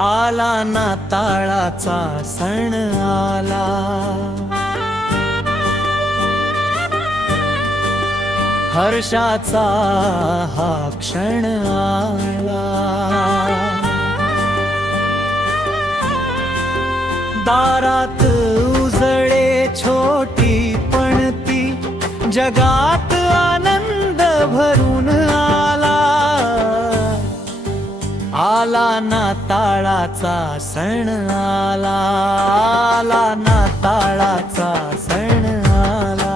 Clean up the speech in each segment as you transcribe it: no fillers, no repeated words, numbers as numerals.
आला नाताळाचा सण आला, हर्षाचा हा क्षण आला। दारात उजळे छोटी पणती, जगात आनंद भरून आला, आला नाताळाचा सण आला, आला नाताळाचा सण आला,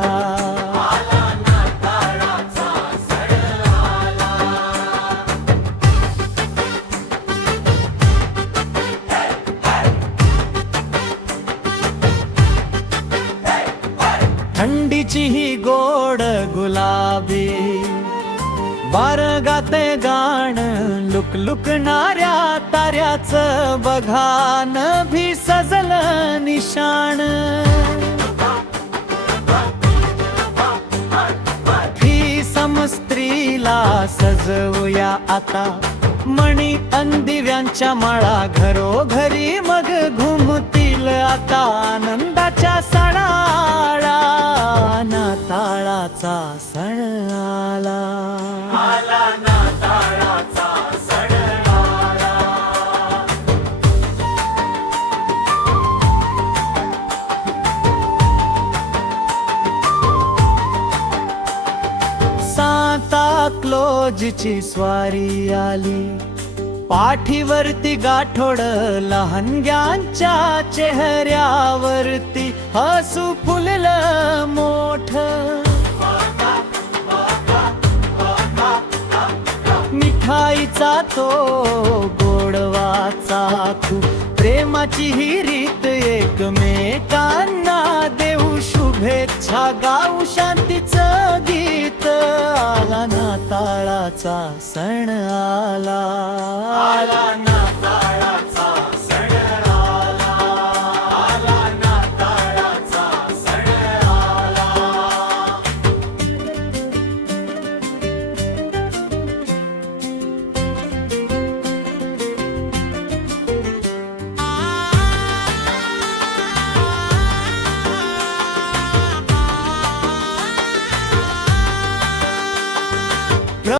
आला नाताळाचा सण आला। थंडीची ही गोड गुलाबी, बारगाते गाण लुकलुकणाऱ्या ताऱ्याचं बघान भी सजलं निशाण। ही समस्त्रीला सजवूया आता, मणी अंदिव्यांच्या माळा घरोघरी मग घुमतील आता, आनंदाच्या सणाळा नाताळाचा सण आला, आला नाताळाचा सण आला। सांता क्लोजची स्वारी आली, पाठीवरती गाठोड लहानग्यांच्या चेहऱ्यावरती हसू फुललं मोठ। मिठाईचा तो गोडवाचा तू, प्रेमाची ही रीत एकमेकांना देऊ शुभेच्छा, गाऊ शांतीचं गीत, आला नाताळाचा सण आला, आला